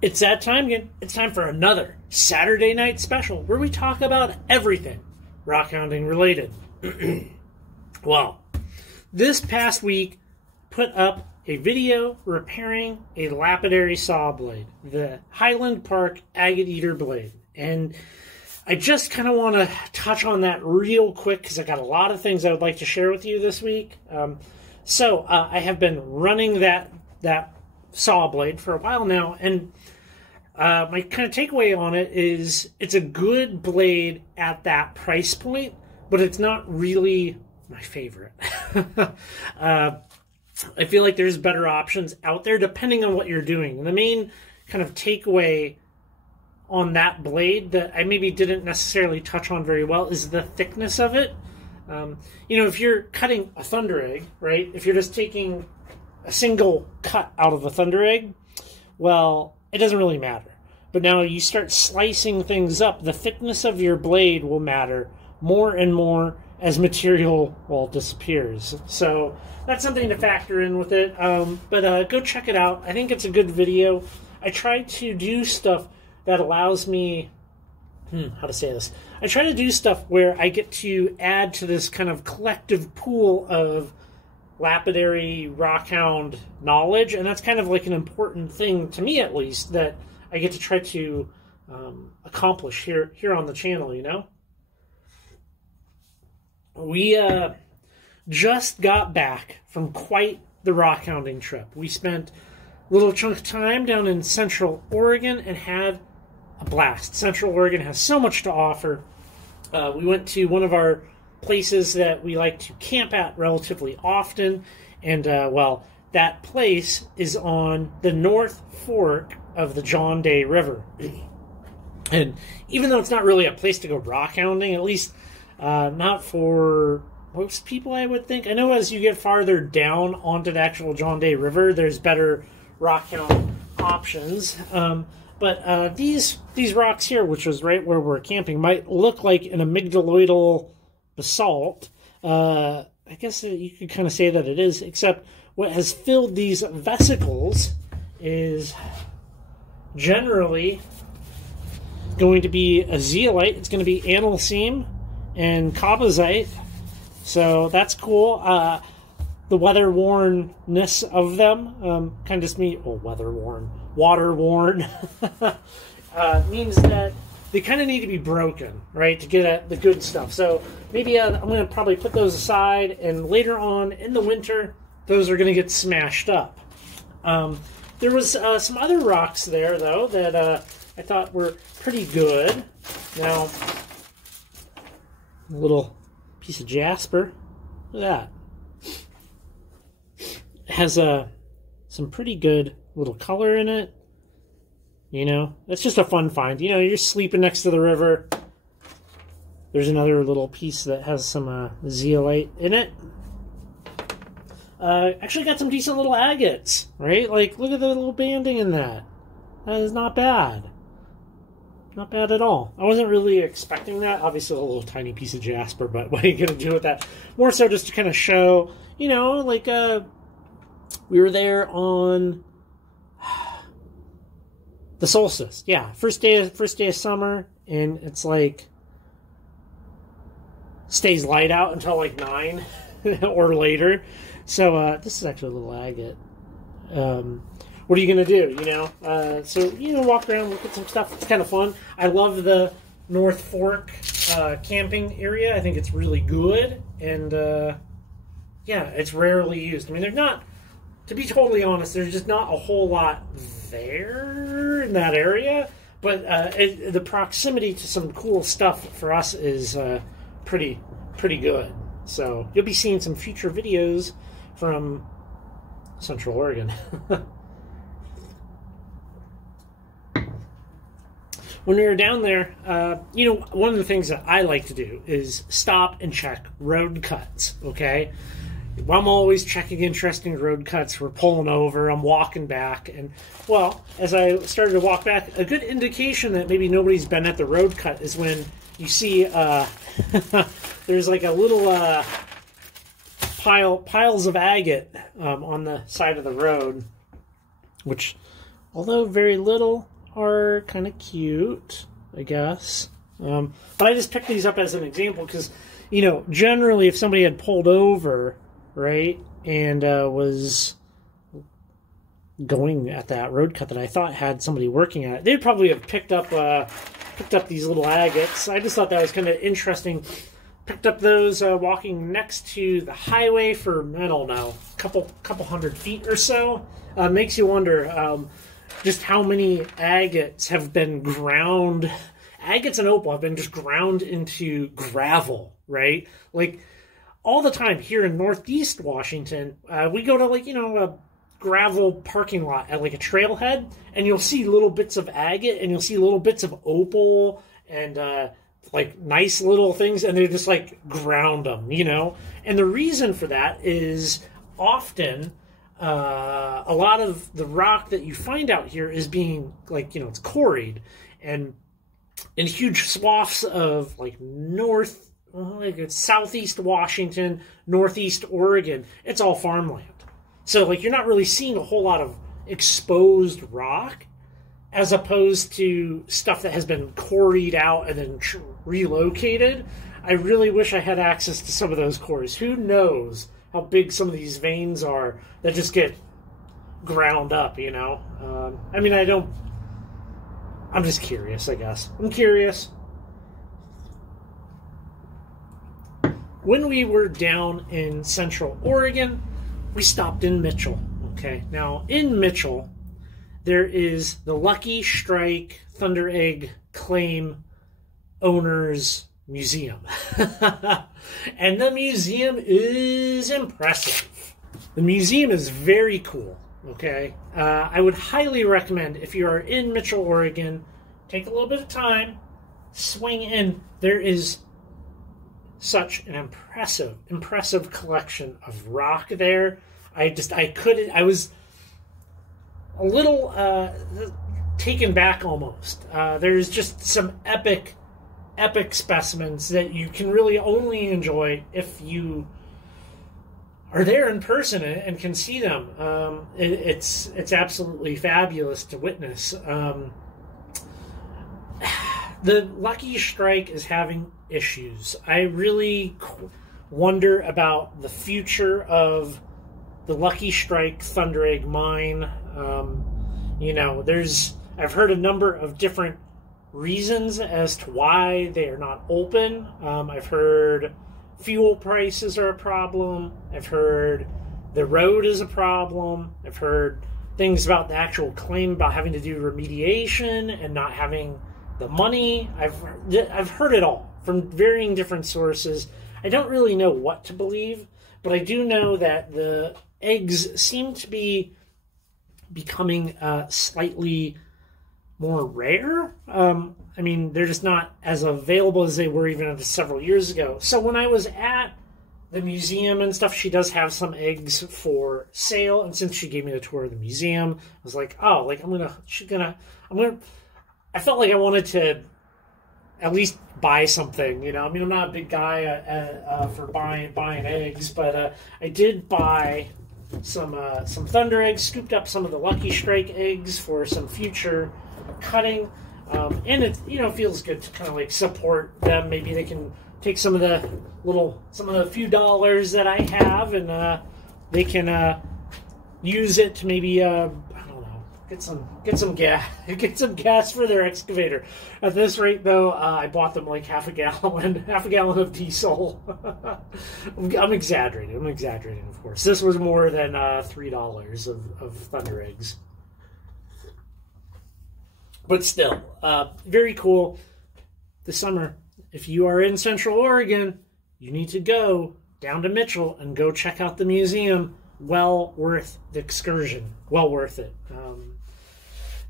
It's that time again. It's time for another Saturday night special where we talk about everything rockhounding related. Well, this past week put up a video repairing a lapidary saw blade, the Highland Park Agate Eater blade. And I just kind of want to touch on that real quick because I got a lot of things I would like to share with you this week. So I have been running that saw blade for a while now, and my kind of takeaway on it is it's a good blade at that price point, but it's not really my favorite. I feel like there's better options out there depending on what you're doing. And the main kind of takeaway on that blade that I maybe didn't necessarily touch on very well is the thickness of it. If you're cutting a thunder egg, right? If you're just taking a single cut out of a thunder egg, well, it doesn't really matter. But now you start slicing things up, the thickness of your blade will matter more and more as material, well, disappears. So that's something to factor in with it. But go check it out. I think it's a good video. I try to do stuff that allows me, how to say this? I try to do stuff where I get to add to this kind of collective pool of lapidary rockhound knowledge, and that's kind of like an important thing to me, at least, that I get to try to accomplish here on the channel, you know? We just got back from quite the rockhounding trip. We spent a little chunk of time down in Central Oregon and had a blast. Central Oregon has so much to offer. We went to one of our places that we like to camp at relatively often, and well, that place is on the North Fork of the John Day River. And even though it's not really a place to go rockhounding, at least not for most people, I would think. I know as you get farther down onto the actual John Day River, there's better rockhound options. But these rocks here, which was right where we're camping, might look like an amygdaloidal basalt. I guess you could kind of say that it is, except what has filled these vesicles is generally going to be a zeolite. It's going to be analcime and kabazite. So that's cool. The weather-wornness of them kind of just means, weather-worn, water-worn, means that they kind of need to be broken, right, to get at the good stuff. So maybe I'm going to probably put those aside, and later on in the winter, those are going to get smashed up. There was some other rocks there, though, that I thought were pretty good. Now, a little piece of jasper. Look at that. It has some pretty good little color in it. You know, it's just a fun find. You know, you're sleeping next to the river. There's another little piece that has some zeolite in it. Actually got some decent little agates, right? Like, look at the little banding in that. That is not bad. Not bad at all. I wasn't really expecting that. Obviously, a little tiny piece of jasper, but what are you going to do with that? More so just to kind of show, you know, like, we were there on the solstice. Yeah, first day of summer, and it's like stays light out until like 9 or later. So this is actually a little agate. What are you going to do, you know? So, you know, walk around, look at some stuff. It's kind of fun. I love the North Fork camping area. I think it's really good. And, yeah, it's rarely used. I mean, they're not, to be totally honest, there's just not a whole lot there in that area. But the proximity to some cool stuff for us is pretty good. So you'll be seeing some future videos from Central Oregon. When we were down there, you know, one of the things that I like to do is stop and check road cuts, okay? I'm always checking interesting road cuts. We're pulling over, I'm walking back, and, well, as I started to walk back, a good indication that maybe nobody's been at the road cut is when you see there's like a little piles of agate on the side of the road, which although very little, are kind of cute, I guess. But I just picked these up as an example because, you know, generally if somebody had pulled over, right, and was going at that road cut that I thought had somebody working at it, they'd probably have picked up these little agates. I just thought that was kind of interesting. Picked up those walking next to the highway for, I don't know, a couple hundred feet or so. Makes you wonder just how many agates have been ground. Agates and opal have been just ground into gravel, right? Like, all the time here in Northeast Washington, we go to, like, you know, a gravel parking lot at, like, a trailhead, and you'll see little bits of agate, and you'll see little bits of opal, and, like, nice little things, and they're just, like, ground them, you know? And the reason for that is often a lot of the rock that you find out here is being, like, you know, it's quarried, and in huge swaths of, like, it's southeast Washington, northeast Oregon, it's all farmland. So, like, you're not really seeing a whole lot of exposed rock as opposed to stuff that has been quarried out and then relocated. I really wish I had access to some of those quarries. Who knows how big some of these veins are that just get ground up, you know? I mean, I'm just curious, I guess. I'm curious. When we were down in Central Oregon, we stopped in Mitchell. Okay, now in Mitchell, there is the Luckystrike Thunder Egg Claim Owners Museum. And the museum is impressive. The museum is very cool, okay? I would highly recommend, if you are in Mitchell, Oregon, take a little bit of time, swing in. There is such an impressive collection of rock there. I was a little taken back almost. There's just some epic specimens that you can really only enjoy if you are there in person and can see them. It's absolutely fabulous to witness. The Luckystrike is having issues. I really wonder about the future of the Luckystrike Thunder Egg mine. You know, I've heard a number of different reasons as to why they are not open. I've heard fuel prices are a problem. I've heard the road is a problem. I've heard things about the actual claim about having to do remediation and not having the money. I've heard it all from varying different sources. I don't really know what to believe, but I do know that the eggs seem to be becoming slightly more rare. I mean, they're just not as available as they were even several years ago. So when I was at the museum and stuff, she does have some eggs for sale. And since she gave me the tour of the museum, I was like, oh, like I felt like I wanted to at least buy something, you know. I mean, I'm not a big guy for buying eggs, but I did buy some Thunder eggs, scooped up some of the Luckystrike eggs for some future cutting, and it, you know, feels good to kind of like support them. Maybe they can take some of the few dollars that I have, and they can use it to maybe get some gas for their excavator. At this rate, though, I bought them like half a gallon of diesel. I'm exaggerating, of course. This was more than $3 of Thunder eggs. But still, very cool. This summer, if you are in Central Oregon, you need to go down to Mitchell and go check out the museum. Well worth the excursion. Well worth it.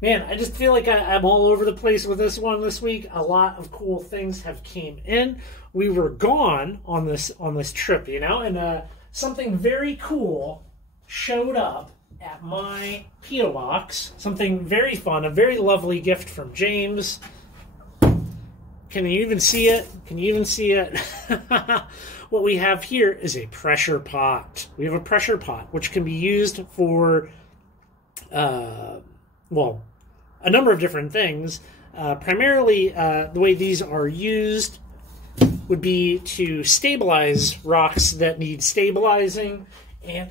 Man, I just feel like I'm all over the place with this one this week. A lot of cool things have came in. We were gone on this trip, you know, and something very cool showed up at my P.O. box. Something very fun, a very lovely gift from James. Can you even see it? What we have here is a pressure pot. We have a pressure pot, which can be used for well, a number of different things. Primarily, the way these are used would be to stabilize rocks that need stabilizing. And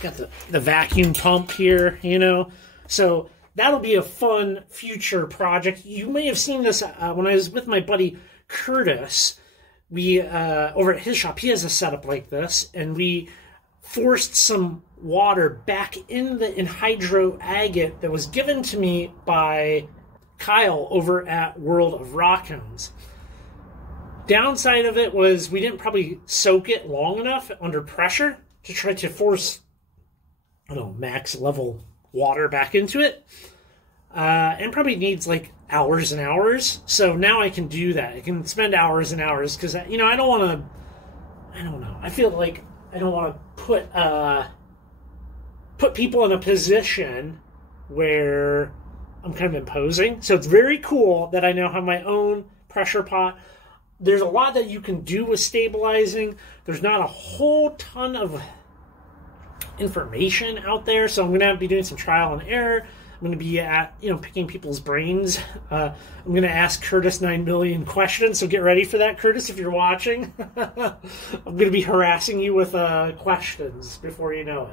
got the vacuum pump here, you know. So that'll be a fun future project. You may have seen this when I was with my buddy Curtis. We, over at his shop, he has a setup like this, and we forced some water back in the anhydro agate that was given to me by Kyle over at World of Rockhounds. Downside of it was we didn't probably soak it long enough under pressure to try to force, I don't know, max level water back into it. And probably needs like hours and hours. So now I can do that. I can spend hours and hours because, you know, I don't want to, I don't know. I feel like I don't want to put people in a position where I'm kind of imposing. So it's very cool that I now have my own pressure pot. There's a lot that you can do with stabilizing. There's not a whole ton of information out there, so I'm going to be doing some trial and error. I'm going to be picking people's brains. I'm going to ask Curtis 9 million questions, so get ready for that, Curtis, if you're watching. I'm going to be harassing you with questions before you know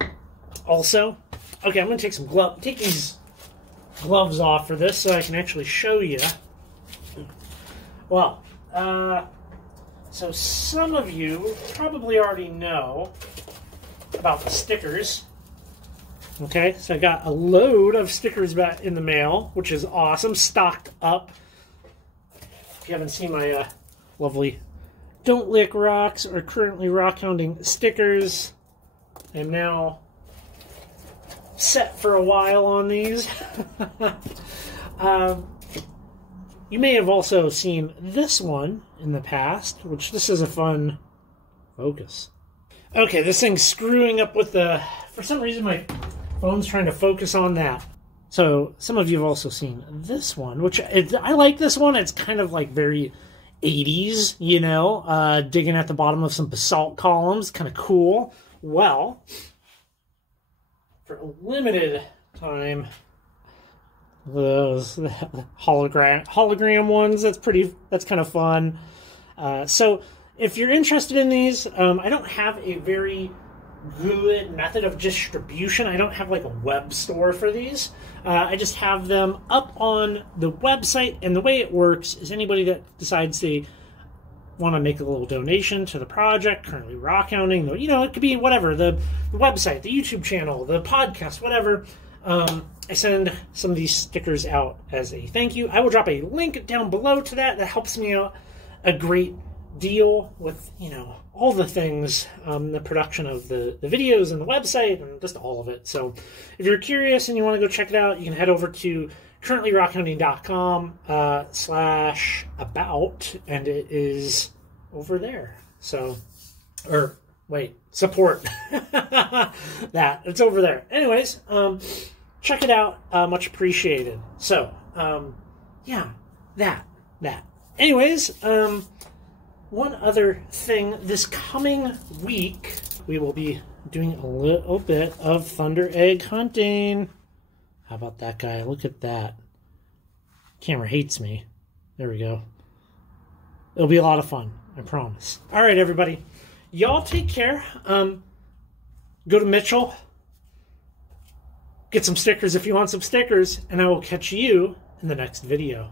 it. Also, okay, I'm going to take these gloves off for this so I can actually show you. Well, so some of you probably already know about the stickers. Okay, so I got a load of stickers back in the mail, which is awesome, stocked up. If you haven't seen my lovely Don't Lick Rocks or Currently Rockhounding stickers, I'm now set for a while on these. You may have also seen this one in the past, which this is a fun focus. Okay, this thing's screwing up with the, for some reason my phone's trying to focus on that. So some of you have also seen this one, which I like this one. It's kind of like very 80s, you know, digging at the bottom of some basalt columns, kind of cool. Well, for a limited time, those hologram ones, that's kind of fun. So if you're interested in these, I don't have a very good method of distribution. I don't have like a web store for these. I just have them up on the website, and the way it works is anybody that decides they want to make a little donation to the project, Currently Rockhounding, you know, it could be whatever, the website, the YouTube channel, the podcast, whatever. I send some of these stickers out as a thank you. I will drop a link down below to that. That helps me out a great deal with, you know, all the things, the production of the videos and the website and just all of it. So if you're curious and you want to go check it out, you can head over to currentlyrockhounding.com/about, and it is over there. So, or wait, support that, it's over there. Anyways, check it out, much appreciated. So, yeah, that. Anyways, one other thing, this coming week, we will be doing a little bit of thunder egg hunting. How about that guy? Look at that. Camera hates me. There we go. It'll be a lot of fun, I promise. All right, everybody. Y'all take care. Go to Mitchell. Get some stickers if you want some stickers, and I will catch you in the next video.